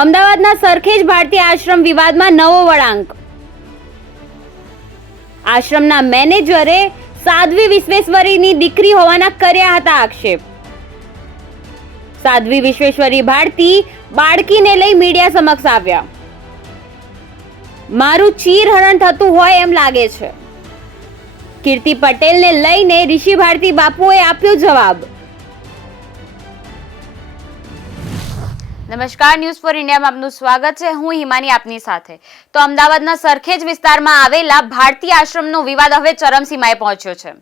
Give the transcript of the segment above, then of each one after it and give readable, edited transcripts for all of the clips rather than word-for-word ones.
અમદાવાદના સરખેજ ભારતી આશ્રમ વિવાદમાં નવો વળાંક. આશ્રમના મેનેજરે સાધ્વી વિશ્વેશ્વરીની દીકરી હોવાના કર્યા હતા આક્ષેપ. સાધ્વી વિશ્વેશ્વરી ભારતી બાળકીને લઈ મીડિયા સમક્ષ આવ્યા. મારું ચીરહરણ થતું હોય એમ લાગે છે. કીર્તિ પટેલને લઈને ઋષિ ભારતી બાપુએ આપ્યો જવાબ. નમસ્કાર, ન્યૂઝ ફોર ઇન્ડિયામાં આપનું સ્વાગત છે. હું હિમાની આપની સાથે. તો અમદાવાદના સરખેજ વિસ્તારમાં આવેલા ભારતી આશ્રમનો વિવાદ હવે ચરમસીમાએ પહોંચ્યો છે.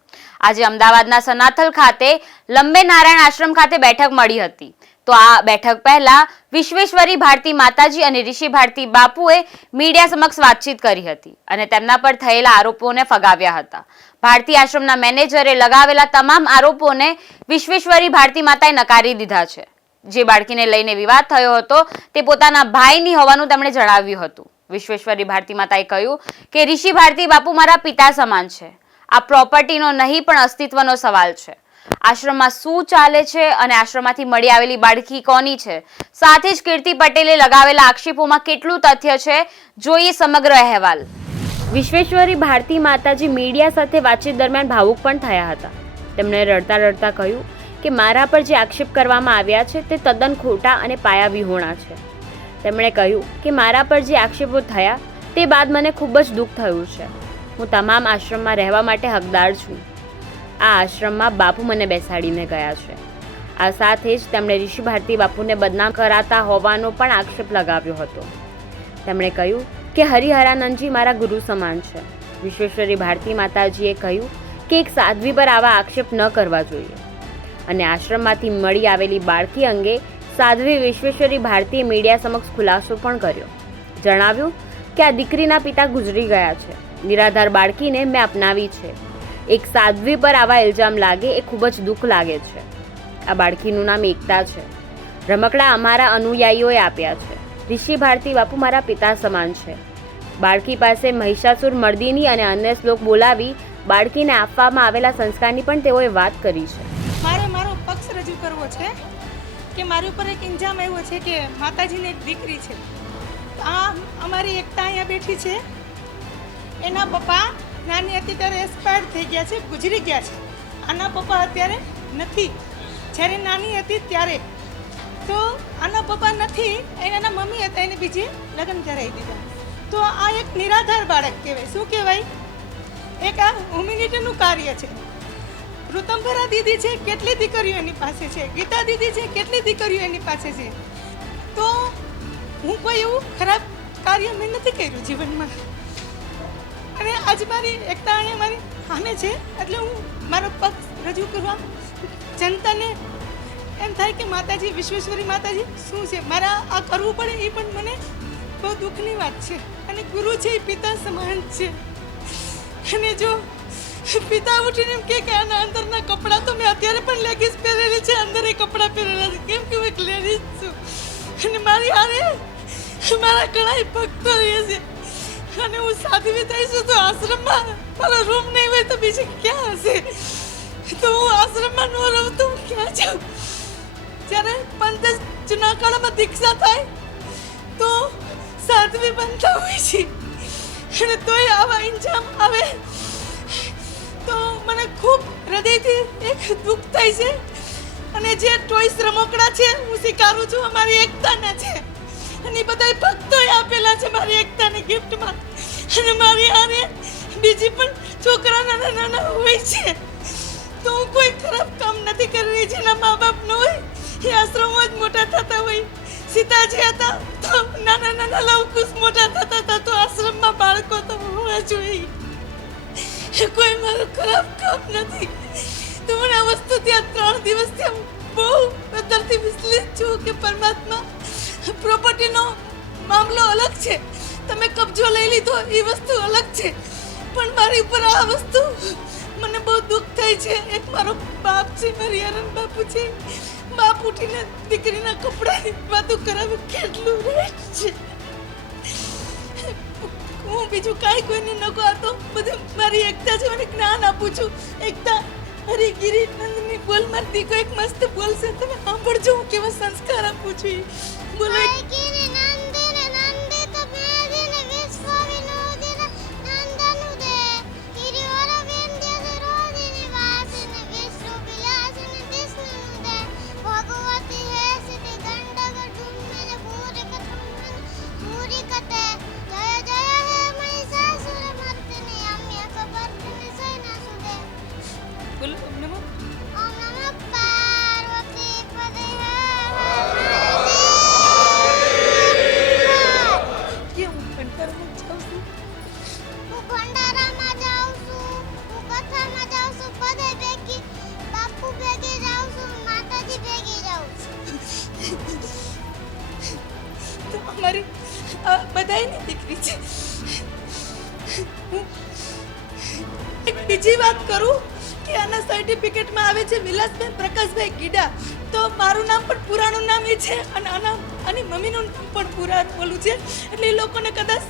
આજે અમદાવાદના સનાથલ ખાતે લંબે નારાયણ આશ્રમ ખાતે બેઠક મળી હતી. તો આ બેઠક પહેલા વિશ્વેશ્વરી ભારતી માતાજી અને ઋષિ ભારતી બાપુએ મીડિયા સમક્ષ વાતચીત કરી હતી અને તેમના પર થયેલા આરોપોને ફગાવ્યા હતા. ભારતી આશ્રમના મેનેજરે લગાવેલા તમામ આરોપોને વિશ્વેશ્વરી ભારતી માતાએ નકારી દીધા છે. જે બાળકીને લઈને વિવાદ થયો હતો તે પોતાના ભાઈની હોવાનું તેમણે જણાવ્યું હતું. વિશ્વેશ્વરી ભારતી માતાએ કહ્યું કે ઋષિ ભારતી બાપુ મારા પિતા સમાન છે. આ પ્રોપર્ટીનો નહીં પણ અસ્તિત્વનો સવાલ છે. આશ્રમમાં શું ચાલે છે અને આશ્રમમાંથી મળી આવેલી બાળકી કોની છે, સાથે જ કીર્તિ પટેલે લગાવેલા આક્ષેપોમાં કેટલું તથ્ય છે, જોઈએ સમગ્ર અહેવાલ. વિશ્વેશ્વરી ભારતી માતાજી મીડિયા સાથે વાતચીત દરમિયાન ભાવુક પણ થયા હતા. તેમણે રડતા રડતા કહ્યું કે મારા પર જે આક્ષેપ કરવામાં આવ્યા છે તે તદ્દન ખોટા અને પાયાવિહોણા છે. તેમણે કહ્યું કે મારા પર જે આક્ષેપો થયા તે બાદ મને ખૂબ જ દુઃખ થયું છે. હું તમામ આશ્રમમાં રહેવા માટે હકદાર છું. આ આશ્રમમાં બાપુ મને બેસાડીને ગયા છે. આ સાથે જ તેમણે ઋષિ ભારતી બાપુને બદનામ કરાતા હોવાનો પણ આક્ષેપ લગાવ્યો હતો. તેમણે કહ્યું કે હરિહરાનંદજી મારા ગુરુ સમાન છે. વિશ્વેશ્વરી ભારતી માતાજીએ કહ્યું કે એક સાધ્વી પર આવા આક્ષેપ ન કરવા જોઈએ અને આશ્રમમાંથી મળી આવેલી બાળકી અંગે સાધ્વી વિશ્વેશ્વરી ભારતીએ મીડિયા સમક્ષ ખુલાસો પણ કર્યો. જણાવ્યું કે આ દીકરીના પિતા ગુજરી ગયા છે. નિરાધાર બાળકીને મેં અપનાવી છે. એક સાધ્વી પર આવા ઇલ્ઝામ લાગે એ ખૂબ જ દુઃખ લાગે છે. આ બાળકીનું નામ એકતા છે. રમકડા અમારા અનુયાયીઓએ આપ્યા છે. ઋષિ ભારતી બાપુ મારા પિતા સમાન છે. બાળકી પાસે મહિષાસુર મર્દિની અને અન્ય શ્લોક બોલાવી બાળકીને આપવામાં આવેલા સંસ્કારની પણ તેઓએ વાત કરી છે. મારો પક્ષ રજૂ કરવો છે કે મારી ઉપર એક ઇલ્ઝામ આવ્યો છે કે માતાજીની એક દીકરી છે. આ અમારી એકતા અહીંયા બેઠી છે. એના પપ્પા નાની હતી ત્યારે એક્સપાયર થઈ ગયા છે, ગુજરી ગયા છે. આના પપ્પા અત્યારે નથી. જ્યારે નાની હતી ત્યારે તો આના પપ્પા નથી, એના મમ્મી હતા, એને બીજી લગ્ન કરાવી દીધા. તો આ એક નિરાધાર બાળક કહેવાય. શું કહેવાય? એક આ હ્યુમેનિટીનું કાર્ય છે. ઋતંભરા દીદી છે, કેટલી દીકરીઓ એની પાસે છે. ગીતા દીદી છે, કેટલી દીકરીઓ એની પાસે છે. તો હું કોઈ એવું ખરાબ કાર્ય મેં નથી કર્યું જીવનમાં. અને આજ મારી એકતા અહીંયા મારી સામે છે એટલે હું મારો પક્ષ રજૂ કરવા જનતાને એમ થાય કે માતાજી વિશ્વેશ્વરી માતાજી શું છે, મારા આ કરવું પડે એ પણ મને બહુ દુઃખની વાત છે. અને ગુરુ છે એ પિતા સમાન છે. અને જો પિતા ઉઠીને એમ કે આના અંદરના કપડાં તો મેં અત્યારે પણ લેગીસ પહેરેલી છે, અંદર એ કપડાં પહેરેલા છે, કેમ કે હું એક લેડીઝ છું. અને મારી હારે મારા ઘણા ભક્તો રહે છે. અને હું સાધ્વી થઈશું તો આશ્રમમાં મારો રૂમ નહીં હોય તો બીજે ક્યાં હશે? તો હું આશ્રમમાં ન રહું તો હું ક્યાં જાઉં? જ્યારે પંથ જૂના કાળમાં દીક્ષા થાય તો સાધ્વી બનતા હોય છે. અને તોય આવા ઇન્જામ આવે તો મને ખૂબ હૃદયથી એક દુઃખ થાય છે. અને જે ટોયસ રમકડા છે હું સ્વીકારું છું, અમારી એકતાના છે. અને એ બધા ભક્તોએ આપેલા છે મારી એકતાને ગિફ્ટમાં. અને મારી આને બીજી પણ છોકરા નાના નાના હોય છે. તો હું કોઈ ખરાબ કામ નથી કરી રહી. જેના મા બાપ ન હોય એ આશ્રમમાં જ મોટા થતા હોય. સીતાજી હતા તો નાના નાના લવકુશ મોટા થતા હતા. તો આશ્રમમાં બાળકો તો હોવા જોઈએ. કોઈ મારું ખરાબ કામ નથી. તો મને આ વસ્તુ ત્યાં 3 દિવસથી બહુ અંદરથી વિચલિત છું કે પરમાત્મા, પ્રોપર્ટીનો મામલો અલગ છે, તમે કબજો લઈ લીધો એ વસ્તુ અલગ છે, પણ મારી ઉપર આ વસ્તુ મને બહુ દુઃખ થાય છે. એક મારો બાપ છે, મારી હરણ બાપુ છે. બાપ ઉઠીને દીકરીના કપડાની વાતો કરાવે કેટલું રેટ છે. હું બીજું કાંઈ કોઈને ન કહું. તો બધું મારી એકતા છે. મને જ્ઞાન આપું છું. એકતા હરિગીરી નંદની બોલ મારતી કોઈ એક મસ્ત બોલશે, તમે સાંભળજો હું કેવા સંસ્કાર આપું છું. બોલો મારી બધાયની દીકરી છે. એક બીજી વાત કરું કે આના સર્ટિફિકેટમાં આવે છે વિલાસબેન પ્રકાશભાઈ ગીડા, તો મારું નામ પણ પુરાણું નામ એ છે અને આની મમ્મીનું નામ પણ પુરાણું બોલું છે. એટલે એ લોકોને કદાચ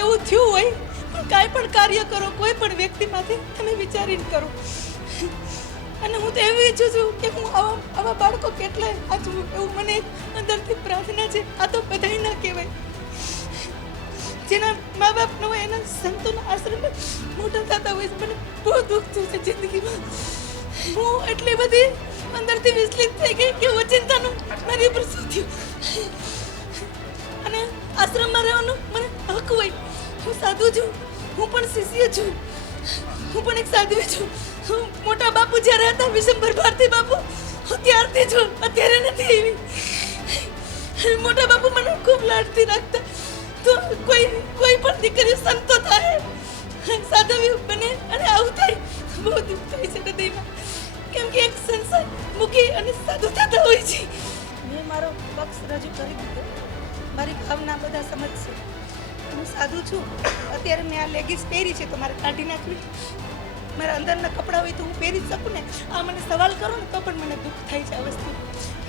એવું થયું હોય, પણ કાંઈ પણ કાર્ય કરો કોઈ પણ વ્યક્તિમાંથી તમે વિચારીને કરો. અને હું તો એવું ઈચ્છું છું કે હું આવા બાળકો કેટલાય આચું, એવું મને અંદરથી પ્રાર્થના છે. આ તો બધાય ના કહેવાય, જેના મા બાપ ન હોય એના સંતોના આશ્રમમાં મોટા થતા હોય. મને બહુ દુઃખ થયું છે જિંદગીમાં. હું એટલી બધી અંદરથી વિચલિત થઈ ગઈ કે ઓચિંતાનું મારી ઉપર શું થયું. અને આશ્રમમાં રહેવાનું મને હક હોય. હું સાધુ છું, હું પણ શિષ્ય છું, હું પણ એક સાધ્વી છું. હું મોટા બાપુ જ્યારે હતા વિશંભર ભારતી બાપુ, હું ત્યારથી છું, અત્યારે નથી એવી. મોટા બાપુ મને ખૂબ લાડથી રાખતા. તો કોઈ પણ દીકરી સંતો થાય, સાધવી બને અને આવું થાય, બહુ દુઃખ થાય છે હૃદયમાં. કેમ કે એક સંસાર મૂકી અને સાધુ થતા હોય છે. મેં મારો પક્ષ રજૂ કરી દીધો, મારી ભાવના બધા સમજશે. હું સાધુ છું, અત્યારે મેં આ લેગીસ પહેરી છે તો મારે કાઢી નાખવી. મારા અંદરના કપડાં હોય તો હું પહેરી શકું ને. આ મને સવાલ કરો ને તો પણ મને દુઃખ થાય છે આ વસ્તુ.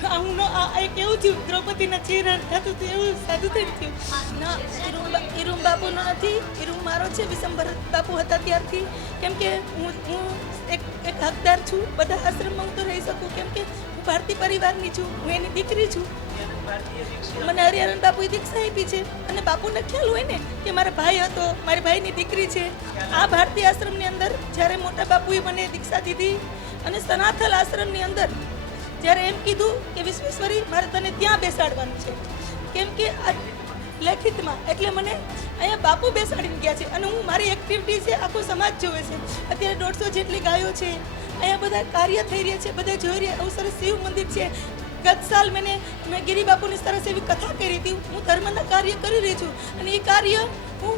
હું એક એવું થયું દ્રૌપદીના ચહેરા થતું હતું એવું સાધુ થઈ થયું. ના, ઈરુમ બાપુનો નથી, ઈરુમ મારો છે. વિશંભર બાપુ હતા ત્યારથી. કેમ કે હું એક હકદાર છું બધા આશ્રમમાં. હું તો રહી શકું કેમ કે હું ભારતીય પરિવારની છું, હું એની દીકરી છું. મને હરિહરન બાપુએ દીક્ષા આપી છે અને બાપુને ખ્યાલ હોય ને કે મારા ભાઈ હતો, મારી ભાઈની દીકરી છે. આ ભારતીય આશ્રમની અંદર જ્યારે મોટા બાપુએ મને દીક્ષા દીધી અને સનાથલ આશ્રમની અંદર જ્યારે એમ કીધું કે વિશ્વેશ્વરી મારે તને ત્યાં બેસાડવાનું છે, કેમ કે આ લેખિતમાં, એટલે મને અહીંયા બાપુ બેસાડીને ગયા છે. અને હું મારી એક્ટિવિટી છે આખો સમાજ જોવે છે. અત્યારે 150 જેટલી ગાયો છે, અહીંયા બધા કાર્ય થઈ રહ્યા છે, બધા જોઈ રહ્યા. આવું સરસ શિવ મંદિર છે. ગત સાલ મેં ગિરી બાપુની સરસ એવી કથા કરી હતી. હું ધર્મના કાર્ય કરી રહી છું અને એ કાર્ય હું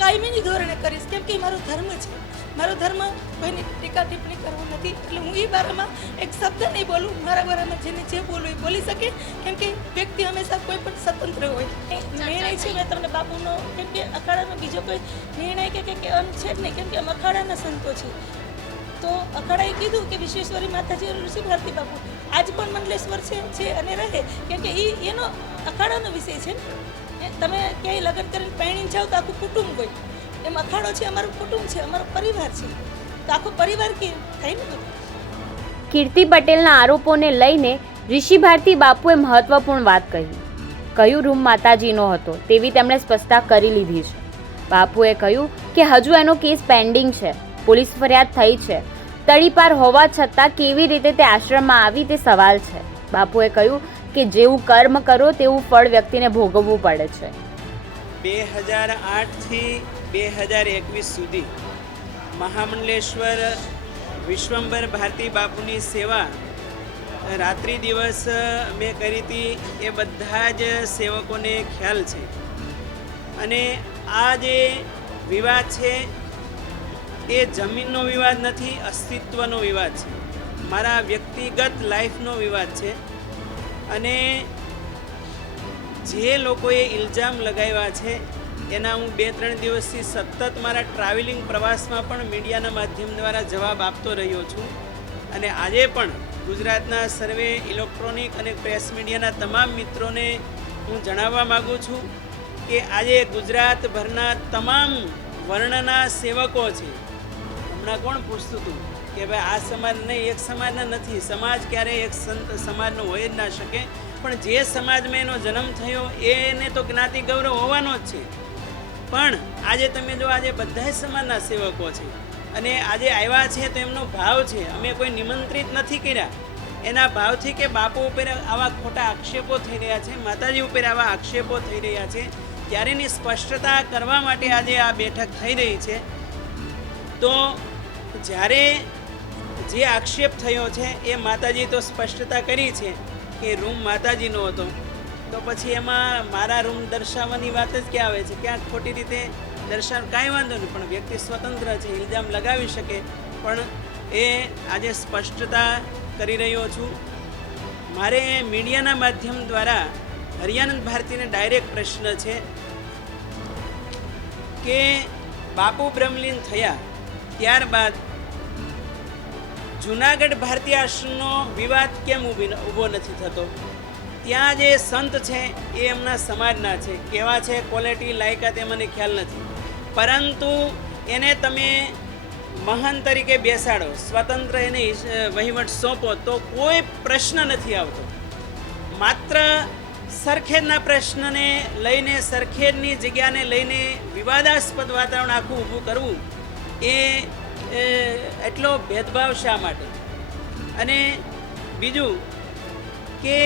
કાયમીની ધોરણે કરીશ, કેમ કે મારો ધર્મ છે. મારો ધર્મ કોઈની ટીકા ટિપ્પણી કરવું નથી. એટલે હું એ બારામાં એક શબ્દ નહીં બોલું. મારા બારામાં જેને જે બોલવું એ બોલી શકે, કેમ કે વ્યક્તિ હંમેશા કોઈ પણ સ્વતંત્ર હોય. નિર્ણય છે મેં તમને બાપુનો, કેમ કે અખાડાનો બીજો કોઈ નિર્ણય કે એમ છે જ નહીં, કેમ કે અમે અખાડાના સંતો છીએ. તો અખાડાએ કીધું કે વિશ્વેશ્વરી માતાજી ઋષિ ભારતી બાપુ આજ પણ મંડલેશ્વર છે અને રહે, કેમ કે એનો અખાડાનો વિષય છે. તમે ક્યાંય લગ્ન કરીને પરણીને જાઓ તો આખું કુટુંબ હોય, એમ અખાડો છે અમારું કુટુંબ છે, અમારો પરિવાર છે. તો આખો પરિવાર કે થાય ને બધું. કીર્તિ પટેલના આરોપોને લઈને ઋષિ ભારતી બાપુએ મહત્વપૂર્ણ વાત કહ્યું રૂમ માતાજીનો હતો તેવી તેમણે સ્પષ્ટતા કરી લીધી છે. બાપુએ કહ્યું કે હજુ એનો કેસ પેન્ડિંગ છે, પોલીસ ફરિયાદ થઈ છે, તડીપાર હોવા છતાં કેવી રીતે તે આશ્રમમાં આવી તે સવાલ છે. બાપુએ કહ્યું કે જેવું કર્મ કરો તેવું ફળ વ્યક્તિને ભોગવવું પડે છે. 2008થી 2021 સુધી મહામંડલેશ્વર વિશ્વંભર ભારતી બાપુની સેવા રાત્રિ દિવસ મેં કરી હતી એ બધા જ સેવકોને ખ્યાલ છે. અને આ જે વિવાદ છે એ જમીનનો વિવાદ નથી, અસ્તિત્વનો વિવાદ છે, મારા વ્યક્તિગત લાઈફનો વિવાદ છે. અને જે લોકોએ ઇલ્ઝામ લગાવ્યા છે એના હું 2-3 દિવસથી સતત મારા ટ્રાવેલિંગ પ્રવાસમાં પણ મીડિયાના માધ્યમ દ્વારા જવાબ આપતો રહ્યો છું. અને આજે પણ ગુજરાતના સર્વે ઇલેક્ટ્રોનિક અને પ્રેસ મીડિયાના તમામ મિત્રોને હું જણાવવા માગું છું કે આજે ગુજરાતભરના તમામ વર્ણના સેવકો છે. હમણાં કોણ પૂછતું હતું કે ભાઈ આ સમાજ નહીં, એક સમાજના નથી, સમાજ ક્યારેય એક સંત સમાજનો હોય જ ના શકે. પણ જે સમાજમાં એનો જન્મ થયો એને તો જ્ઞાતિ ગૌરવ હોવાનો જ છે. પણ આજે તમે જો આજે બધા સમાજના સેવકો છે અને આજે આવ્યા છે તો એમનો ભાવ છે, અમે કોઈ નિમંત્રિત નથી કર્યા, એના ભાવથી કે બાપુ ઉપર આવા ખોટા આક્ષેપો થઈ રહ્યા છે, માતાજી ઉપર આવા આક્ષેપો થઈ રહ્યા છે, ત્યારે એની સ્પષ્ટતા કરવા માટે આજે આ બેઠક થઈ રહી છે. તો જ્યારે જે આક્ષેપ થયો છે એ માતાજી તો સ્પષ્ટતા કરી છે કે રૂમ માતાજીનો હતો, તો પછી એમાં મારા રૂમ દર્શાવવાની વાત જ ક્યાં આવે છે? ક્યાંક ખોટી રીતે દર્શાવ, કાંઈ વાંધો નહીં, પણ વ્યક્તિ સ્વતંત્ર છે, ઇલ્ઝામ લગાવી શકે. પણ એ આજે સ્પષ્ટતા કરી રહ્યો છું. મારે મીડિયાના માધ્યમ દ્વારા હરિયાનંદ ભારતીને ડાયરેક્ટ પ્રશ્ન છે કે બાપુ બ્રહ્મલીન થયા ત્યારબાદ જુનાગઢ ભારતીય આશ્રમનો વિવાદ કેમ ઊભો નથી થતો? ત્યાં જે સંત છે એ એમના સમાજના છે, કેવા છે, ક્વોલિટી, લાયકાત એ મને ખ્યાલ નથી, પરંતુ એને તમે મહાન તરીકે બેસાડો, સ્વતંત્ર એને વહીવટ સોંપો તો કોઈ પ્રશ્ન નથી આવતો. માત્ર સરખેજના પ્રશ્નને લઈને, સરખેજની જગ્યાને લઈને વિવાદાસ્પદ વાતાવરણ આખું ઊભું કરવું એ એટલો ભેદભાવ શા માટે? અને બીજું કે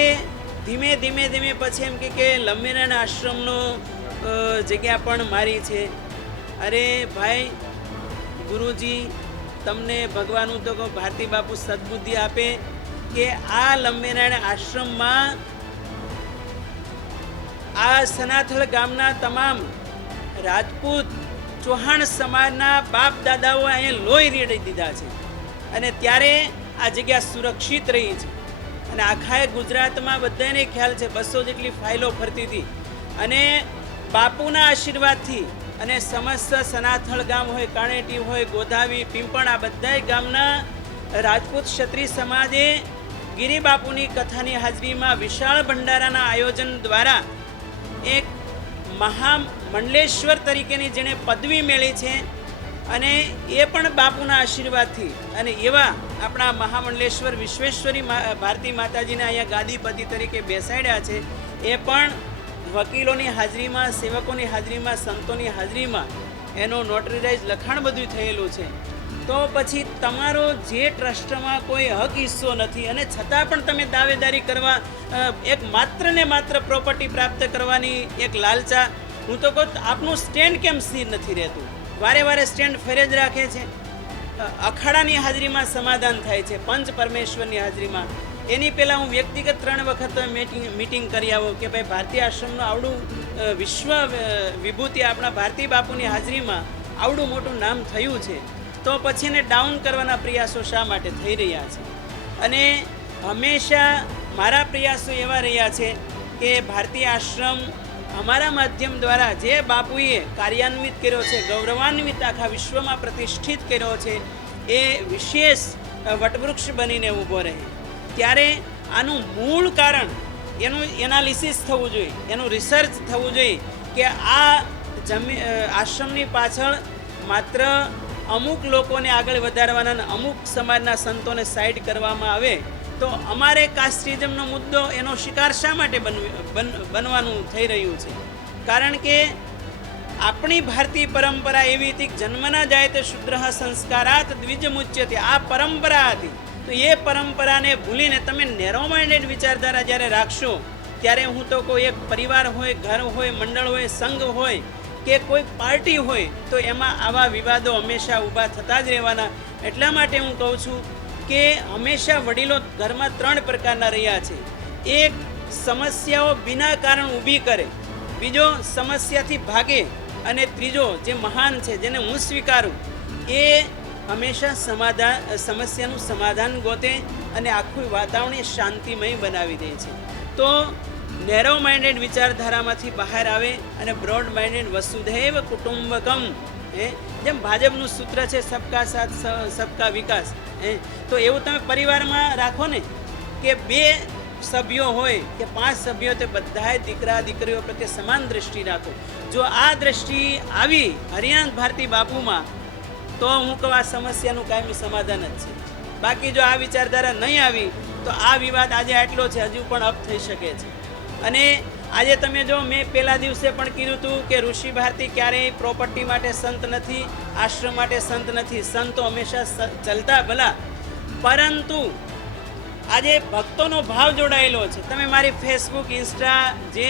ધીમે ધીમે પછી એમ કે લંબેરાણ આશ્રમનો જગ્યા પણ મારી છે. અરે ભાઈ, ગુરુજી તમને ભગવાનનું તો કહો, ભારતી બાપુ સદબુદ્ધિ આપે કે આ લંબેરાણ આશ્રમમાં આ સનાથલ ગામના તમામ રાજપૂત ચૌહાણ સમાજના બાપ દાદાઓ અહીંયા લોહી રેડી દીધા છે અને ત્યારે આ જગ્યા સુરક્ષિત રહી છે. અને આખા ગુજરાતમાં બધાને ખ્યાલ છે 200 જેટલી ફાઇલો ફરતી હતી અને બાપુના આશીર્વાદથી અને સમસ્ત સનાથલ ગામ હોય, કાણેટી હોય, ગોધાવી, પિંપણ, આ બધા ગામના રાજપૂત ક્ષત્રિય સમાજે ગિરી બાપુની કથાની હાજરીમાં વિશાળ ભંડારાના આયોજન દ્વારા એક મહામંડલેશ્વર તરીકેની જેણે પદવી મેળવી છે અને એ પણ બાપુના આશીર્વાદથી, અને એવા આપણા મહામંડલેશ્વર વિશ્વેશ્વરી ભારતી માતાજીને અહીંયા ગાદીપતિ તરીકે બેસાડ્યા છે. એ પણ વકીલોની હાજરીમાં, સેવકોની હાજરીમાં, સંતોની હાજરીમાં એનો નોટરીરાઇઝ લખાણ બધું થયેલું છે. તો પછી તમારો જે ટ્રસ્ટમાં કોઈ હક હિસ્સો નથી અને છતાં પણ તમે દાવેદારી કરવા, એક માત્ર ને માત્ર પ્રોપર્ટી પ્રાપ્ત કરવાની એક લાલચા, હું તો કહું આપનું સ્ટેન્ડ કેમ સ્થિર નથી રહેતું? વારે વારે સ્ટેન્ડ ફેરે જ રાખે છે. અખાડાની હાજરીમાં સમાધાન થાય છે, પંચ પરમેશ્વરની હાજરીમાં. એની પહેલાં હું વ્યક્તિગત 3 વખત મીટિંગ કરી આવો કે ભાઈ ભારતીય આશ્રમનું આવડું વિશ્વ વિભૂતિ આપણા ભારતી બાપુની હાજરીમાં આવડું મોટું નામ થયું છે, તો પછી એને ડાઉન કરવાના પ્રયાસો શા માટે થઈ રહ્યા છે? અને હંમેશા મારા પ્રયાસો એવા રહ્યા છે કે ભારતીય આશ્રમ અમારા માધ્યમ દ્વારા જે બાપુએ કાર્યાન્વિત કર્યો છે, ગૌરવાન્વિત આખા વિશ્વમાં પ્રતિષ્ઠિત કર્યો છે, એ વિશેષ વટવૃક્ષ બનીને ઊભો રહે. ત્યારે આનું મૂળ કારણ, એનું એનાલિસિસ થવું જોઈએ, એનું રિસર્ચ થવું જોઈએ કે આ આશ્રમની પાછળ માત્ર અમુક લોકોને આગળ વધારવાના, અમુક સમાજના સંતોને સાઈડ કરવામાં આવે તો અમારે કાસ્ટિઝમનો મુદ્દો એનો શિકાર શા માટે બનવાનું થઈ રહ્યું છે? કારણ કે આપણી ભારતીય પરંપરા એવી હતી કે જન્મના જાય તે શુદ્રઃ સંસ્કારાત દ્વિજમુચ્યતે. આ પરંપરા હતી. તો એ પરંપરાને ભૂલીને તમે નેરો માઇન્ડેડ વિચારધારા જ્યારે રાખશો, ત્યારે હું તો કોઈ એક પરિવાર હોય, ઘર હોય, મંડળ હોય, સંઘ હોય કે કોઈ પાર્ટી હોય, તો એમાં આવા વિવાદો હંમેશા ઊભા થતા જ રહેવાના. એટલા માટે હું કહું છું કે હંમેશા વડીલો ઘરમાં 3 પ્રકારના રહ્યા છે. એક સમસ્યાઓ વિના કારણ ઊભી કરે, બીજો સમસ્યાથી ભાગે, અને ત્રીજો જે મહાન છે, જેને હું સ્વીકારું, એ હંમેશા સમસ્યાનું સમાધાન ગોતે અને આખું વાતાવરણ શાંતિમય બનાવી દે છે. તો નેરો માઇન્ડેડ વિચારધારામાંથી બહાર આવે અને બ્રોડ માઇન્ડેડ વસુધૈવ કુટુંબકમ, જેમ ભાજપનું સૂત્ર છે સબકા સાથ સબકા વિકાસ, તો એવું તમે પરિવારમાં રાખો ને કે 2 સભ્યો હોય કે 5 સભ્યો, તે બધાય દીકરા દીકરીઓ પ્રત્યે સમાન દ્રષ્ટિ રાખો. જો આ દ્રષ્ટિ આવી હરિયાનંદ ભારતી બાપુમાં, તો હું કહું આ સમસ્યાનું કાયમી સમાધાન જ છે. બાકી જો આ વિચારધારા નહીં આવી તો આ વિવાદ આજે આટલો છે, હજુ પણ અપ થઈ શકે છે. અને આજે તમે જો, મેં પહેલા દિવસે પણ કીધું હતું કે ઋષિ ભારતી ક્યારેય પ્રોપર્ટી માટે સંત નથી, આશ્રમ માટે સંત નથી. સંતો હંમેશા ચલતા ભલા, પરંતુ આજે ભક્તોનો ભાવ જોડાયેલો છે. તમે મારી ફેસબુક, ઇન્સ્ટા, જે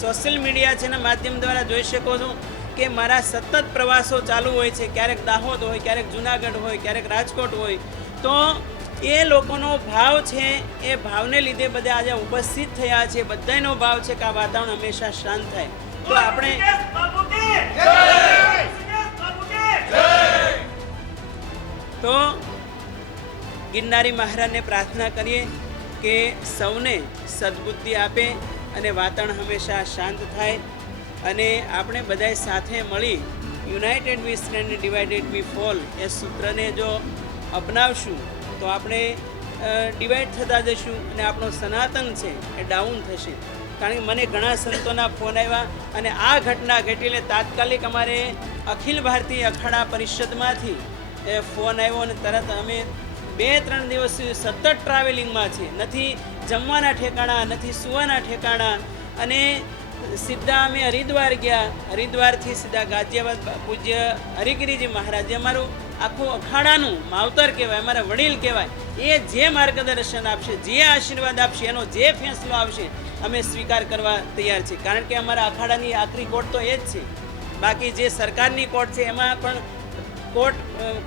સોશિયલ મીડિયા છે એના માધ્યમ દ્વારા જોઈ શકો છો કે મારા સતત પ્રવાસો ચાલુ હોય છે. ક્યારેક દાહોદ હોય, ક્યારેક જુનાગઢ હોય, ક્યારેક રાજકોટ હોય. તો એ લોકોનો ભાવ છે, એ ભાવને લીધે બધા આજે ઉપસ્થિત થયા છે. બધાનો ભાવ છે કે આ વાતાવરણ હંમેશા શાંત થાય. તો આપણે તો ગિરનારી મહારાજને પ્રાર્થના કરીએ કે સૌને સદબુદ્ધિ આપે અને વાતાવરણ હંમેશા શાંત થાય અને આપણે બધાય સાથે મળી યુનાઇટેડ વી સ્ટેન્ડ અને ડિવાઇડેડ વી ફોલ એ સૂત્રને જો અપનાવશું તો આપણે ડિવાઈડ થતા જશું અને આપણો સનાતન છે એ ડાઉન થશે. કારણ કે મને ઘણા સંતોના ફોન આવ્યા અને આ ઘટના ઘટી એટલે તાત્કાલિક અમારે અખિલ ભારતીય અખાડા પરિષદમાંથી એ ફોન આવ્યો અને તરત અમે 2-3 દિવસ સુધી સતત ટ્રાવેલિંગમાં છે. નથી જમવાના ઠેકાણા, નથી સુવાના ઠેકાણા અને સીધા અમે હરિદ્વાર ગયા. હરિદ્વારથી સીધા ગાઝિયાબાદ પૂજ્ય હરિગીરીજી મહારાજ જે અમારું આખું અખાડાનું માવતર કહેવાય, અમારા વડીલ કહેવાય, એ જે માર્ગદર્શન આપશે, જે આશીર્વાદ આપશે, એનો જે ફેંસલો આવશે અમે સ્વીકાર કરવા તૈયાર છીએ. કારણ કે અમારા અખાડાની આખરી કોર્ટ તો એ જ છે. બાકી જે સરકારની કોર્ટ છે એમાં પણ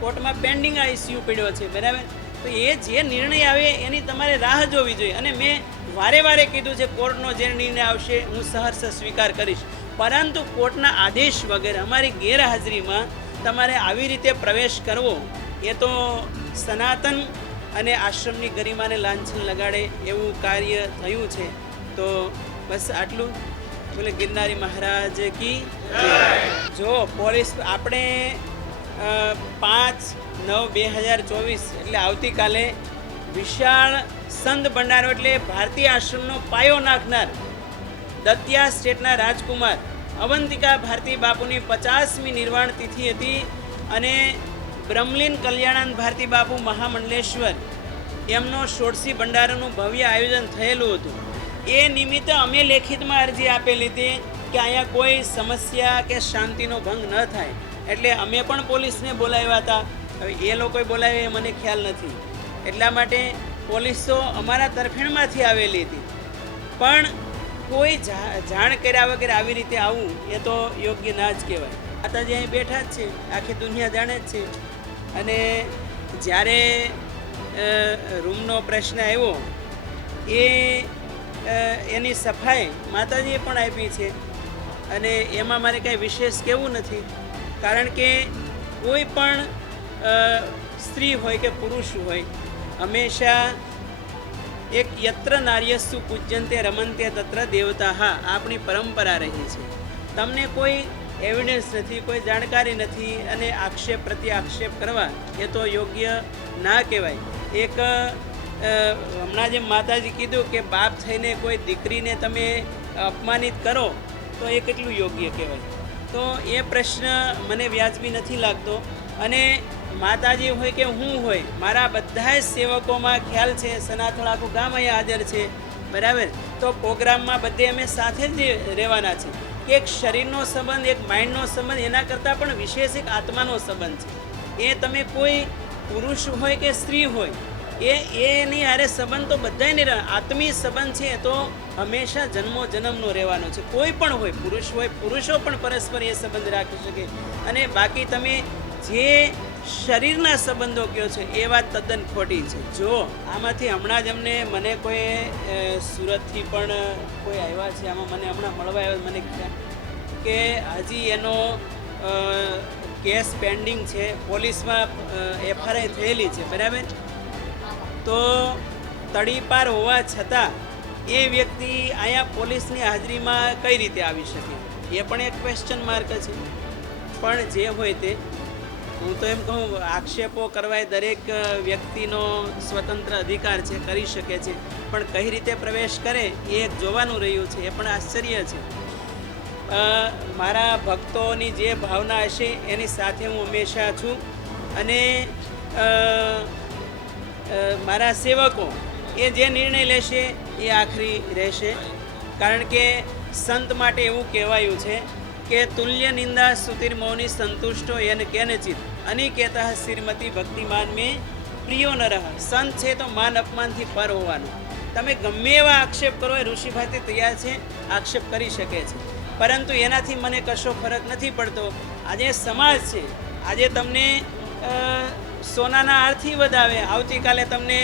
કોર્ટમાં પેન્ડિંગ આ ઇસ્યુ પડ્યો છે, બરાબર. તો એ જે નિર્ણય આવે એની તમારે રાહ જોવી જોઈએ. અને મેં વારે વારે કીધું છે કોર્ટનો જે નિર્ણય આવશે હું સહર્ષ સ્વીકાર કરીશ, પરંતુ કોર્ટના આદેશ વગર અમારી ગેરહાજરીમાં તમારે આવી રીતે પ્રવેશ કરવો એ તો સનાતન અને આશ્રમની ગરિમાને લાંછન લગાડે એવું કાર્ય થયું છે. તો બસ આટલું. બોલે ગિરનારી મહારાજ કી જય. જો પોલીસ આપણે 5/9/2024 એટલે આવતીકાલે વિશાળ સંત ભંડારો એટલે ભારતીય આશ્રમનો પાયો નાખનાર દત્યા સ્ટેટના રાજકુમાર અવંતિકા ભારતી બાપુની 50મી નિર્વાણ તિથિ હતી અને બ્રહ્મલીન કલ્યાણાનંદ ભારતી બાપુ મહામંડલેશ્વર એમનો ષોડશી ભંડારાનું ભવ્ય આયોજન થયેલું હતું. એ નિમિત્તે અમે લેખિતમાં અરજી આપેલી હતી કે અહીંયા કોઈ સમસ્યા કે શાંતિનો ભંગ ન થાય, એટલે અમે પણ પોલીસને બોલાવ્યા હતા. હવે એ લોકોએ બોલાવ્યા એ મને ખ્યાલ નથી, એટલા માટે પોલીસ તો અમારા તરફેણમાંથી આવેલી હતી. પણ કોઈ જાણ કર્યા વગર આવી રીતે આવવું એ તો યોગ્ય ના જ કહેવાય. માતાજી અહીં બેઠા જ છે, આખી દુનિયા જાણે જ છે. અને જ્યારે રૂમનો પ્રશ્ન આવ્યો એની સફાઈ માતાજીએ પણ આપી છે અને એમાં મારે કાંઈ વિશેષ કહેવું નથી. કારણ કે કોઈ પણ સ્ત્રી હોય કે પુરુષ હોય હંમેશા એક યત્ર નાર્યસ્સુ પૂજ્યંતે રમંતે તત્ર દેવતા, હા આપણી પરંપરા રહી છે. તમને કોઈ એવિડન્સ નથી, કોઈ જાણકારી નથી અને આક્ષેપ પ્રતિ આક્ષેપ કરવા એ તો યોગ્ય ના કહેવાય. એક હમણાં જેમ માતાજી કીધું કે બાપ થઈને કોઈ દીકરીને તમે અપમાનિત કરો તો એ કેટલું યોગ્ય કહેવાય. તો એ પ્રશ્ન મને વ્યાજબી નથી લાગતો. અને માતાજી હોય કે હું હોય, મારા બધા જ સેવકોમાં ખ્યાલ છે, સનાથળ આખું ગામ અહીંયા હાજર છે, બરાબર. તો પ્રોગ્રામમાં બધે અમે સાથે જ રહેવાના છે. કે એક શરીરનો સંબંધ, એક માઇન્ડનો સંબંધ, એના કરતાં પણ વિશેષ એક આત્માનો સંબંધ છે. એ તમે કોઈ પુરુષ હોય કે સ્ત્રી હોય એની હારે સંબંધ તો બધાને આત્મીય સંબંધ છે તો હંમેશા જન્મો જન્મનો રહેવાનો છે. કોઈ પણ હોય, પુરુષ હોય, પુરુષો પણ પરસ્પર એ સંબંધ રાખી શકે. અને બાકી તમે જે શરીરના સંબંધો કહો છો એ વાત તદ્દન ખોટી છે. જો આમાંથી હમણાં જ મને કોઈ સુરતથી પણ કોઈ આવ્યા છે, આમાં મને હમણાં મળવા આવ્યા, મને ખ્યાલ કે હજી એનો કેસ પેન્ડિંગ છે, પોલીસમાં FRI થયેલી છે, બરાબર. તો તડીપાર હોવા છતાં એ વ્યક્તિ અહીંયા પોલીસની હાજરીમાં કઈ રીતે આવી શકે એ પણ એક ક્વેશ્ચન માર્ક છે. પણ જે હોય તે, હું તો એમ કહું આક્ષેપો કરવા એ દરેક વ્યક્તિનો સ્વતંત્ર અધિકાર છે, કરી શકે છે. પણ કઈ રીતે પ્રવેશ કરે એ એક જોવાનું રહ્યું છે, એ પણ આશ્ચર્ય છે. મારા ભક્તોની જે ભાવના હશે એની સાથે હું હંમેશા છું. અને મારા સેવકો એ જે નિર્ણય લેશે એ આખરી રહેશે. કારણ કે સંત માટે એવું કહેવાયું છે કે તુલ્ય નિંદા સુતિર મૌની સંતુષ્ટો એને કેનચિત અનિકેતઃ શ્રીમતી ભક્તિમાન મેં પ્રિયો ન રહ. સંત છે તો માન અપમાનથી પર હોવાનું. તમે ગમે એવા આક્ષેપ કરો એ ઋષિભાતી તૈયાર છે, આક્ષેપ કરી શકે છે, પરંતુ એનાથી મને કશો ફરક નથી પડતો. આજે સમાજ છે, આજે તમને સોનાના હારથી વધાવે, આવતીકાલે તમને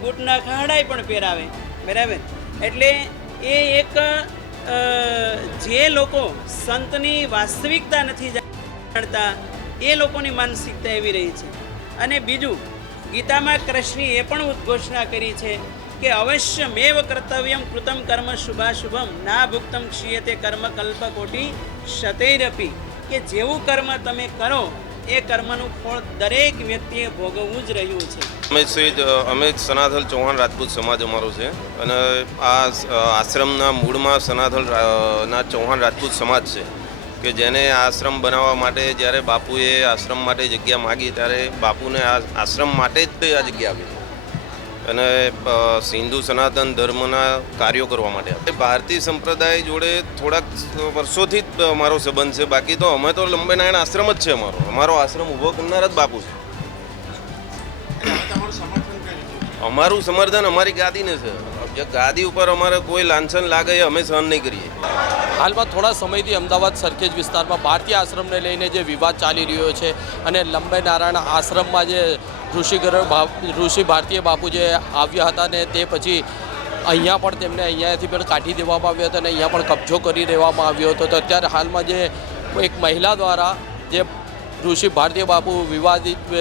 બૂટના ખાડાઈ પણ પહેરાવે, બરાબર. એટલે એ એક જે લોકો સંતની વાસ્તવિકતા નથી જાણતા એ લોકોની માનસિકતા એવી રહી છે. અને બીજું, ગીતામાં કૃષ્ણે એ પણ ઉદ્ઘોષણા કરી છે કે અવશ્યમેવ કર્તવ્યમ કૃતમ કર્મ શુભાશુભમ ના ભુક્તમ ક્ષીયતે કર્મ કલ્પકોટી શતૈરપી, કે જેવું કર્મ તમે કરો એ કર્મનું ફળ દરેક વ્યક્તિએ ભોગવવું જ રહ્યું છે. અમે સનાથલ ચૌહાણ રાજપૂત સમાજ અમારો છે અને આ આશ્રમના મૂળમાં સનાથલ ના ચૌહાણ રાજપૂત સમાજ છે કે જેને આશ્રમ બનાવવા માટે જ્યારે બાપુએ આશ્રમ માટે જગ્યા માગી ત્યારે બાપુને આ આશ્રમ માટે જ તે આ જગ્યા આપી અને હિન્દુ સનાતન ધર્મના કાર્યો કરવા માટે. ભારતીય સંપ્રદાય જોડે થોડાક વર્ષોથી જ અમારો સંબંધ છે, બાકી તો અમે તો લંબે નારાયણ આશ્રમ જ છે અમારો આશ્રમ ઊભો કરનાર જ બાપુ છે. અમારું સમર્થન અમારી ગાદીને છે, જે ગાદી ઉપર અમારે કોઈ લાંછન લાગે એ અમે સહન નહીં કરીએ. હાલમાં થોડા સમયથી અમદાવાદ સરખેજ વિસ્તારમાં ભારતીય આશ્રમને લઈને જે વિવાદ ચાલી રહ્યો છે અને લંબે નારાયણ આશ્રમમાં જે ઋષિ ભારતીય બાપુ જે આવ્યા હતા ને તે પછી અહીંયા પણ તેમને અહીંયાથી પણ કાઢી દેવામાં આવ્યા હતા અને અહીંયા પણ કબજો કરી દેવામાં આવ્યો હતો. તો અત્યારે હાલમાં જે એક મહિલા દ્વારા જે ઋષિ ભારતીય બાપુ વિવાદિત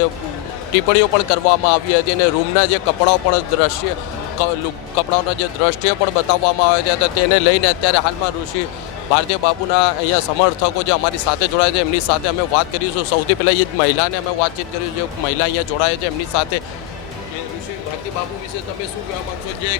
ટિપ્પણીઓ પણ કરવામાં આવી હતી અને રૂમના જે કપડાઓ પણ કપડાઓના જે દ્રશ્યો પણ બતાવવામાં આવ્યા હતા તેને લઈને અત્યારે હાલમાં ઋષિ ભારતીય બાપુના અહીંયા સમર્થકો જે અમારી સાથે જોડાય છે એમની સાથે અમે વાત કરીશું. સૌથી પહેલાં એ જ મહિલાને અમે વાતચીત કરીશું, જે મહિલા અહીંયા જોડાય છે એમની સાથે. ઋષિ ભારતીય બાપુ વિશે તમે શું કહેવા માગશો? જે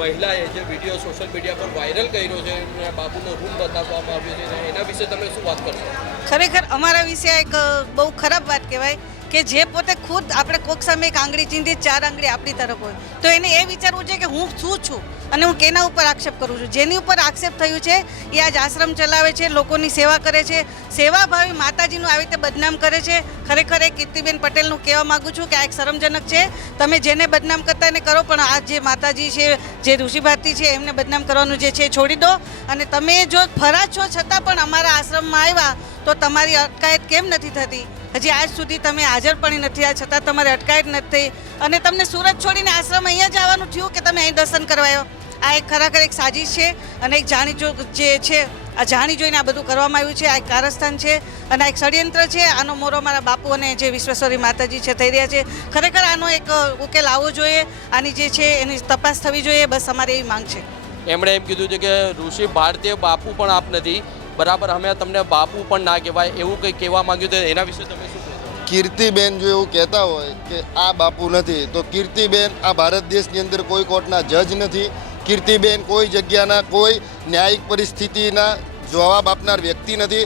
મહિલાએ જે વિડીયો સોશિયલ મીડિયા પર વાયરલ કર્યો છે અને બાપુનો રૂમ બતાવવામાં આવ્યો છે એના વિશે તમે શું વાત કરશો? ખરેખર અમારા વિશે એક બહુ ખરાબ વાત કહેવાય કે જે પોતે ખુદ આપણે કોક સામે એક આંગળી ચીંધી 4 આંગળી આપણી તરફ હોય તો એને એ વિચારવું છે કે હું શું છું અને હું કેના ઉપર આક્ષેપ કરું છું. જેની ઉપર આક્ષેપ થયું છે એ આજ આશ્રમ ચલાવે છે, લોકોની સેવા કરે છે, સેવાભાવી માતાજીનું આવી રીતે બદનામ કરે છે. ખરેખર એ કીર્તિબેન પટેલનું કહેવા માગું છું કે આ એક શરમજનક છે. તમે જેને બદનામ કરતા એને કરો, પણ આ જે માતાજી છે, જે ઋષિ ભારતી છે એમને બદનામ કરવાનું જે છે છોડી દો. અને તમે જો ફરાજ છો છતાં પણ અમારા આશ્રમમાં આવ્યા તો તમારી અટકાયત કેમ નથી થતી? હજી આજ સુધી તમે હાજર પણ નથી આ છતાં તમારી અટકાયત નથી અને તમને સુરત છોડીને આશ્રમ અહીંયા જ આવવાનું થયું કે તમે અહીં દર્શન કરવા આવ્યો? આ એક ખરેખર એક સાજિશ છે અને એક જાણી જે છે આ જાણી જોઈને આ બધું કરવામાં આવ્યું છે. આ એક કારસ્થાન છે અને આ એક ષડયંત્ર છે. આનો મોરો મારા બાપુ અને જે વિશ્વેશ્વરી માતાજી છે થઈ રહ્યા છે. ખરેખર આનો એક ઉકેલ આવવો જોઈએ, આની જે છે એની તપાસ થવી જોઈએ, બસ અમારી એવી માંગ છે. એમણે એમ કીધું છે કે ઋષિ ભારતીય બાપુ પણ આપ નથી, બરાબર અમે તમને બાપુ પણ ના કહેવાય એવું કંઈ કહેવા માંગ્યું તો એના વિશે તમે શું કહેશો? કીર્તિબેન જો એવું કહેતા હોય કે આ બાપુ નથી તો કીર્તિબેન આ ભારત દેશની અંદર કોઈ કોર્ટના જજ નથી. કીર્તિબેન કોઈ જગ્યાના કોઈ ન્યાયિક પરિસ્થિતિના જવાબ આપનાર વ્યક્તિ નથી.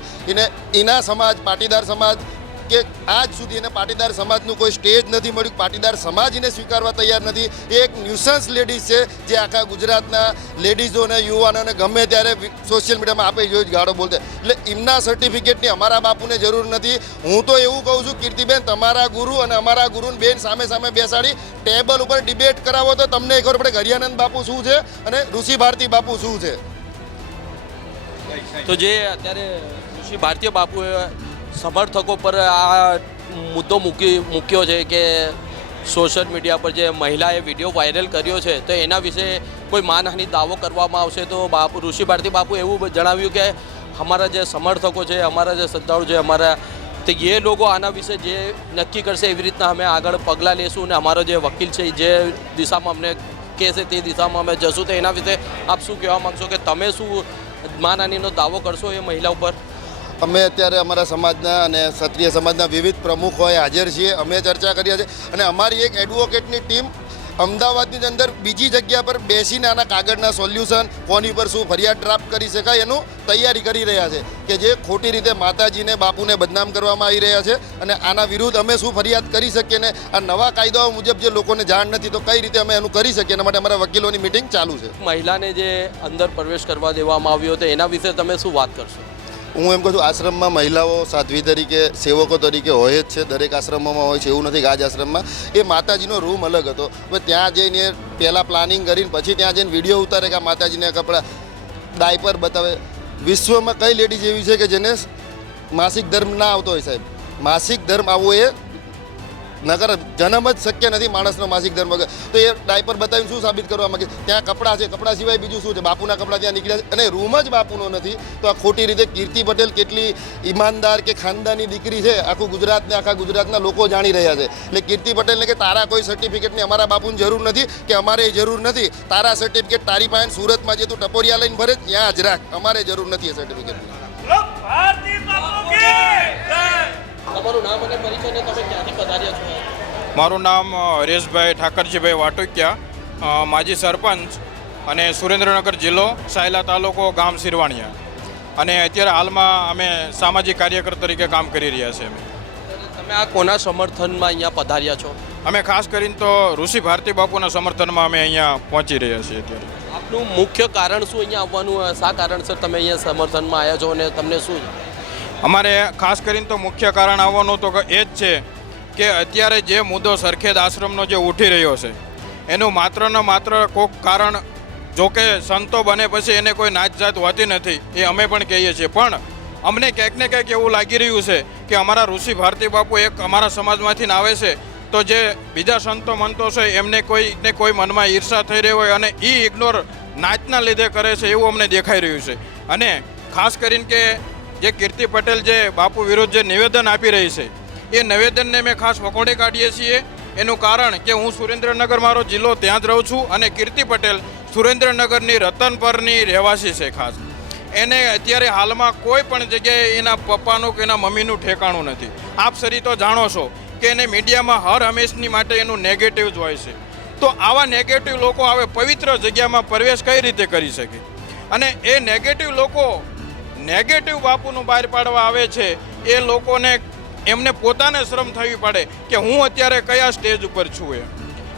એના સમાજ પાટીદાર સમાજ કે આજ સુધી એને પાટીદાર સમાજનું કોઈ સ્ટેજ નથી મળ્યું. પાટીદાર સમાજ એને સ્વીકારવા તૈયાર નથી. એ એક ન્યુસન્સ લેડીઝ છે જે આખા ગુજરાતના લેડીઝોને યુવાનોને ગમે ત્યારે સોશિયલ મીડિયામાં આપે જોઈ ગાળો બોલતે. એટલે એમના સર્ટિફિકેટની અમારા બાપુને જરૂર નથી. હું તો એવું કહું છું કીર્તિબેન, તમારા ગુરુ અને અમારા ગુરુને બેન સામે સામે બેસાડી ટેબલ ઉપર ડિબેટ કરાવો તો તમને ખબર પડે કે હરિયાનંદ બાપુ શું છે અને ઋષિ ભારતી બાપુ શું છે. તો જે અત્યારે ઋષિ ભારતીય બાપુએ સમર્થકો પર આ મુદ્દો મૂક્યો છે કે સોશિયલ મીડિયા પર જે મહિલાએ વિડીયો વાયરલ કર્યો છે તો એના વિશે કોઈ માનહાનિ દાવો કરવામાં આવશે. તો ઋષિ ભારતી બાપુ એવું જણાવ્યું કે અમારા જે સમર્થકો છે, અમારા જે શ્રદ્ધાળુ છે, અમારા તો એ લોકો આના વિશે જે નક્કી કરશે એવી રીતના અમે આગળ પગલાં લેશું અને અમારો જે વકીલ છે જે દિશામાં અમને કહેશે તે દિશામાં અમે જશું. તો એના વિશે આપ શું કહેવા માગશો કે તમે શું માનહાનિનો દાવો કરશો એ મહિલા ઉપર? અમે અત્યારે અમારા સમાજના અને ક્ષત્રિય સમાજના વિવિધ પ્રમુખોએ હાજર છીએ. અમે ચર્ચા કરીએ છીએ અને અમારી એક એડવોકેટની ટીમ અમદાવાદની અંદર બીજી જગ્યા પર બેસીને આના કાગળના સોલ્યુશન કોની પર શું ફરિયાદ ડ્રાફ્ટ કરી શકાય એનું તૈયારી કરી રહ્યા છે કે જે ખોટી રીતે માતાજીને બાપુને બદનામ કરવામાં આવી રહ્યા છે અને આના વિરુદ્ધ અમે શું ફરિયાદ કરી શકીએ ને આ નવા કાયદાઓ મુજબ જે લોકોને જાણ નથી તો કઈ રીતે અમે એનું કરી શકીએ એના માટે અમારા વકીલોની મિટિંગ ચાલુ છે. મહિલાને જે અંદર પ્રવેશ કરવા દેવામાં આવ્યો હતો એના વિશે તમે શું વાત કરશો? હું એમ કહું છું આશ્રમમાં મહિલાઓ સાધ્વી તરીકે સેવકો તરીકે હોય જ છે. દરેક આશ્રમોમાં હોય છે, એવું નથી કે આ જ આશ્રમમાં. એ માતાજીનો રૂમ અલગ હતો. હવે ત્યાં જઈને પહેલાં પ્લાનિંગ કરીને પછી ત્યાં જઈને વિડીયો ઉતારે કે આ માતાજીને કપડાં ડાયપર બતાવે. વિશ્વમાં કઈ લેડીઝ એવી છે કે જેને માસિક ધર્મ ના આવતો હોય સાહેબ? માસિક ધર્મ આવવો એ નગર જન્મ જ શક્ય નથી માણસનો માસિક ધર્મ વગર. તો એ ડાયપર બતાવીને શું સાબિત કરવા માંગે? ત્યાં કપડાં છે, કપડાં સિવાય બીજું શું છે? બાપુના કપડાં ત્યાં નીકળ્યા છે અને રૂમ જ બાપુનો નથી. તો આ ખોટી રીતે કીર્તિ પટેલ કેટલી ઈમાનદાર કે ખાનદાની દીકરી છે આખું ગુજરાતને, આખા ગુજરાતના લોકો જાણી રહ્યા છે. એટલે કીર્તિ પટેલને કે તારા કોઈ સર્ટિફિકેટની અમારા બાપુની જરૂર નથી કે અમારે જરૂર નથી. તારા સર્ટિફિકેટ તારી પાસે સુરતમાં જે તું ટપોરિયા લઈને ભરે ત્યાં જ રાખ, અમારે જરૂર નથી એ સર્ટિફિકેટની. તમારું નામ અને પરિચય ને તમે ક્યાંથી પધાર્યા છો? મારું નામ હરેશભાઈ ઠાકરજીભાઈ વાટુકિયા, માજી સરપંચ અને સુરેન્દ્રનગર જિલ્લો, સાયલા તાલુકો, ગામ સિરવાણિયા. અને અત્યારે હાલમાં અમે સામાજિક કાર્યકર તરીકે કામ કરી રહ્યા છીએ. તમે આ કોના સમર્થનમાં અહીંયા પધાર્યા છો? અમે ખાસ કરીને તો ઋષિ ભારતી બાપુના સમર્થનમાં અમે અહીંયા પહોંચી રહ્યા છીએ અત્યારે. આપનું મુખ્ય કારણ શું અહીંયા આવવાનું? શા કારણસર તમે અહીંયા સમર્થનમાં આવ્યા છો અને તમને શું છે? અમારે ખાસ કરીને તો મુખ્ય કારણ આવવાનું તો એ જ છે કે અત્યારે જે મુદ્દો સરખેજ આશ્રમનો જે ઉઠી રહ્યો છે એનું માત્ર ને માત્ર કોઈક કારણ, જોકે સંતો બને પછી એને કોઈ નાત જાત હોતી નથી એ અમે પણ કહીએ છીએ, પણ અમને ક્યાંક ને ક્યાંક એવું લાગી રહ્યું છે કે અમારા ઋષિ ભારતી બાપુ એક અમારા સમાજમાંથી આવે છે તો જે બીજા સંતો મંતો છે એમને કોઈને કોઈ મનમાં ઈર્ષા થઈ રહી હોય અને એ ઇગ્નોર નાચના લીધે કરે છે એવું અમને દેખાઈ રહ્યું છે. અને ખાસ કરીને કે જે કીર્તિ પટેલ જે બાપુ વિરુદ્ધ જે નિવેદન આપી રહી છે એ નિવેદનને મેં ખાસ વખોડી કાઢીએ છીએ. એનું કારણ કે હું સુરેન્દ્રનગર, મારો જિલ્લો ત્યાં જ રહું છું અને કીર્તિ પટેલ સુરેન્દ્રનગરની રતનપરની રહેવાસી છે. ખાસ એને અત્યારે હાલમાં કોઈ પણ જગ્યાએ એના પપ્પાનું કે એના મમ્મીનું ઠેકાણું નથી. આપ સરી તો જાણો છો કે એને મીડિયામાં હર હંમેશની માટે એનું નેગેટિવ જ હોય છે. તો આવા નેગેટિવ લોકો આવે પવિત્ર જગ્યામાં પ્રવેશ કઈ રીતે કરી શકે? અને એ નેગેટિવ લોકો નેગેટિવ બાપુનું બહાર પાડવા આવે છે એ લોકોને એમને પોતાને શરમ થવી પડે કે હું અત્યારે કયા સ્ટેજ ઉપર છું.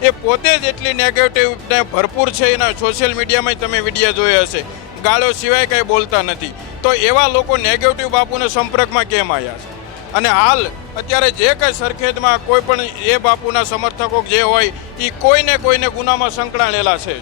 એ પોતે જ એટલી નેગેટિવને ભરપૂર છે. એના સોશિયલ મીડિયામાં તમે વિડીયો જોયા હશે, ગાળો સિવાય કંઈ બોલતા નથી. તો એવા લોકો નેગેટિવ બાપુના સંપર્કમાં કેમ આવ્યા છે? અને હાલ અત્યારે જે કંઈ સરખેજમાં કોઈ પણ એ બાપુના સમર્થકો જે હોય એ કોઈને ગુનામાં સંકળાયેલા છે.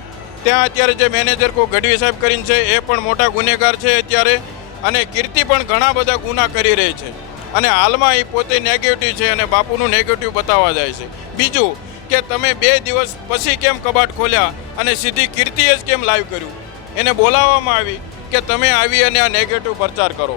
ત્યાં અત્યારે જે મેનેજર કોઈ ગઢવી સાહેબ કરીને છે એ પણ મોટા ગુનેગાર છે અત્યારે, અને કીર્તિ પણ ઘણા બધા ગુના કરી રહી છે. અને હાલમાં એ પોતે નેગેટિવ છે અને બાપુનું નેગેટિવ બતાવવા જાય છે. બીજું કે તમે 2 દિવસ પછી કેમ કબાટ ખોલ્યા અને સીધી કીર્તિએ જ કેમ લાઈવ કર્યું? એને બોલાવવામાં આવી કે તમે આવી અને આ નેગેટિવ પ્રચાર કરો.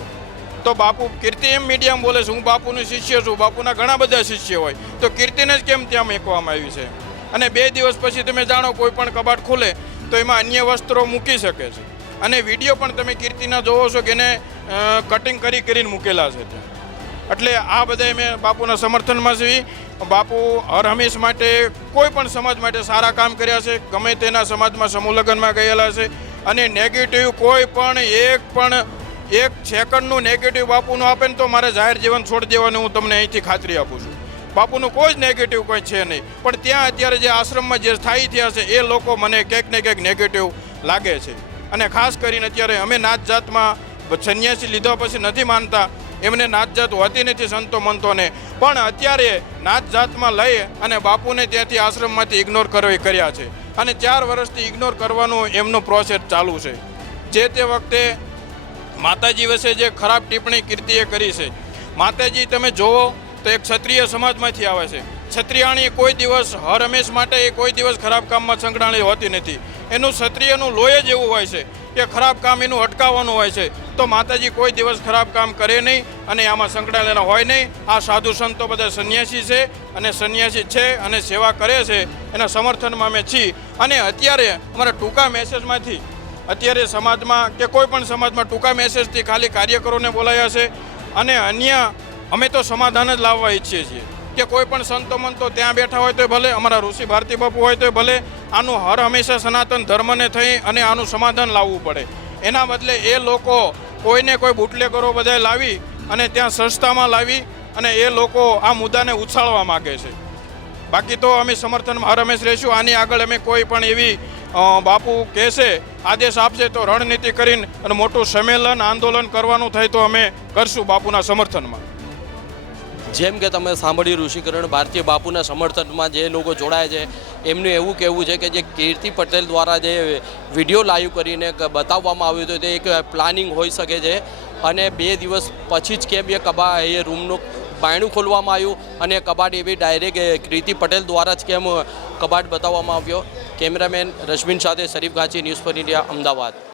તો બાપુ કીર્તિ એમ મીડિયામાં બોલે છે હું બાપુનું શિષ્ય છું, બાપુના ઘણા બધા શિષ્ય હોય, તો કીર્તિને જ કેમ ત્યાં મૂકવામાં આવી છે? અને 2 દિવસ પછી તમે જાણો કોઈ પણ કબાટ ખોલે તો એમાં અન્ય વસ્ત્રો મૂકી શકે છે. અને વિડીયો પણ તમે કીર્તિના જોવો છો કે એને કટિંગ કરીને મૂકેલા છે ત્યાં. એટલે આ બધા મેં બાપુના સમર્થનમાં છીએ. બાપુ હર હંમેશ માટે કોઈ પણ સમાજ માટે સારા કામ કર્યા છે. ગમે તેના સમાજમાં સમૂહ લગ્નમાં ગયેલા છે. અને નેગેટિવ કોઈ પણ એક સેકન્ડનું નેગેટિવ બાપુનું આપે ને તો મારે જાહેર જીવન છોડી દેવાની હું તમને અહીંથી ખાતરી આપું છું. બાપુનું કોઈ જ નેગેટિવ કોઈ છે નહીં. પણ ત્યાં અત્યારે જે આશ્રમમાં જે સ્થાયી થયા છે એ લોકો મને ક્યાંક ને ક્યાંક નેગેટિવ લાગે છે. અને ખાસ કરીને અત્યારે અમે નાત જાતમાં સંન્યાસી લીધા પછી નથી માનતા, એમને નાત જાત હોતી નથી સંતો મંતોને, પણ અત્યારે નાત જાતમાં લઈ અને બાપુને ત્યાંથી આશ્રમમાંથી ઇગ્નોર કર્યા છે. અને 4 વર્ષથી ઇગ્નોર કરવાનું એમનું પ્રોસેસ ચાલુ છે. જે તે વખતે માતાજી વિશે જે ખરાબ ટિપ્પણી કીર્તિએ કરી છે, માતાજી તમે જોવો તો એક ક્ષત્રિય સમાજમાંથી આવે છે. ક્ષત્રિયાણી કોઈ દિવસ હર હંમેશ માટે એ કોઈ દિવસ ખરાબ કામમાં સંકળાયેલી હોતી નથી. એનું ક્ષત્રિયનું લોહી જ એવું હોય છે કે ખરાબ કામ એનું અટકાવવાનું હોય છે. તો માતાજી કોઈ દિવસ ખરાબ કામ કરે નહીં અને આમાં સંકળાયેલા હોય નહીં. આ સાધુ સંતો બધા સંન્યાસી છે અને સંન્યાસી છે અને સેવા કરે છે, એના સમર્થનમાં અમે છીએ. અને અત્યારે અમારા ટૂંકા મેસેજમાંથી અત્યારે સમાજમાં કે કોઈ પણ સમાજમાં ટૂંકા મેસેજથી ખાલી કાર્યકરોને બોલાયા છે. અને અન્ય અમે તો સમાધાન જ લાવવા ઈચ્છીએ છીએ કે કોઈ પણ સંતો મંતો ત્યાં બેઠા હોય તો ભલે, અમારા ઋષિ ભારતી બાપુ હોય તો ભલે, આનું હર હંમેશા સનાતન ધર્મને થઈ અને આનું સમાધાન લાવવું પડે. એના બદલે એ લોકો કોઈને કોઈ બુટલેગરો બધા લાવી અને ત્યાં સંસ્થામાં લાવી અને એ લોકો આ મુદ્દાને ઉછાળવા માગે છે. બાકી તો અમે સમર્થનમાં હર હંમેશ રહીશું. આની આગળ અમે કોઈ પણ એવી બાપુ કહેશે, આદેશ આપશે તો રણનીતિ કરીને અને મોટું સંમેલન આંદોલન કરવાનું થાય તો અમે કરશું બાપુના સમર્થનમાં. જેમ કે તમે સાંભળ્યું ઋષિકરણ ભારતીય બાપુના સમર્થનમાં જે લોકો જોડાય છે એમનું એવું કહેવું છે કે જે કીર્તિ પટેલ દ્વારા જે વિડીયો લાઈવ કરીને બતાવવામાં આવ્યું હતું તે એક પ્લાનિંગ હોઈ શકે છે. અને 2 દિવસ પછી જ કેમ એ રૂમનો બાયણું ખોલવામાં આવ્યું અને કબાટ એવી ડાયરેક્ટ કૃતિ પટેલ દ્વારા જ કેમ કબાટ બતાવવામાં આવ્યો. કેમેરામેન રશ્મિન સાથે Sharif Ganchi, news for India, Ahmedabad.